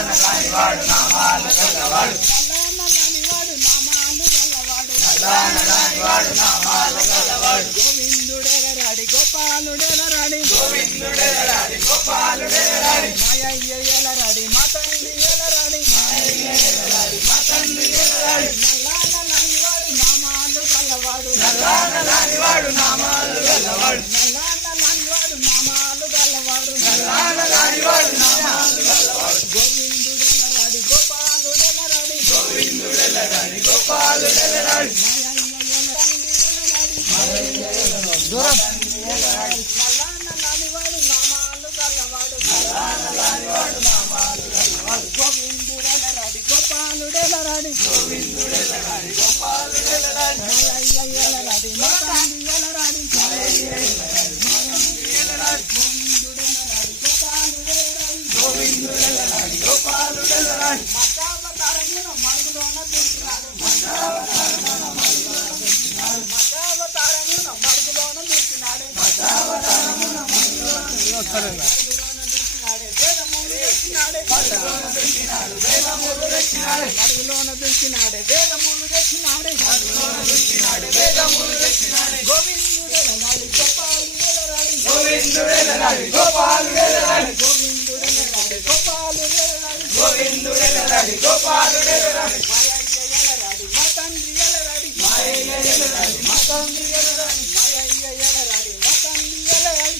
నల్లానగానివాడు నామాలు గలవాడు నల్లానగానివాడు నామాలు గలవాడు గోవిందుడెలరాడి గోపాలుడెలరాడి గోవిందుడెలరాడి గోపాలుడెలరాడి మాయయ్యెలరాడి మా తండ్రి ఎలరాడి మా తండ్రి ఎలరాడి నల్లానగానివాడు నామాలు గలవాడు నల్లానగానివాడు నామాలు గలవాడు నల్లానగానివాడు నామాలు గలవాడు నల్లానగానివాడు నామాలు గలవాడు గోవిందుడెలరాడి గోపాలుడెలరాడి గోవిందుడెలరాడి గోపాలుడెలరాడి దూరం నల్లానగానివాడు నామాలు గలవాడు నల్లానగానివాడు నామాలు గలవాడు గోవిందుడెలరాడి గోపాలుడెలరాడి గోవిందుడెలరాడి గోపాలుడెలరాడి మాయయ్యెలరాడి మా తండ్రి ఎలరాడి గోవిందుడెలరాడి గోపాలుడెలరాడి మతావతారమున మరుగులోన దించినాడు మతావతారమున మరుగులోన దించినాడు వేదములు తెచ్చినాడే మరుగులోన దించినాడే వేదములు తెచ్చినాడే గోవిందుడెలరాడి గోపాలుడెలరాడి గోవిందుడెలరాడి గోపాలుడెలరాడి గోవిందుడెలరాడి గోపాలుడెలరాడి గోవిందుడెలరాడి గోపాలుడెలరాడి మాయయ్యెలరాడి మా తండ్రి ఎలరాడి మాయయ్యెలరాడి మా తండ్రి ఎలరాడి మాయయ్యెలరాడి మా తండ్రి ఎలరాడి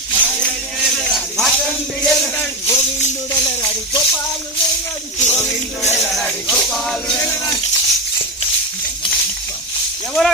మా తండ్రి ఎలరాడి గోవిందుడెలరాడి గోపాలుడెలరాడి గోవిందుడెలరాడి గోపాలుడెలరాడి ఎవరు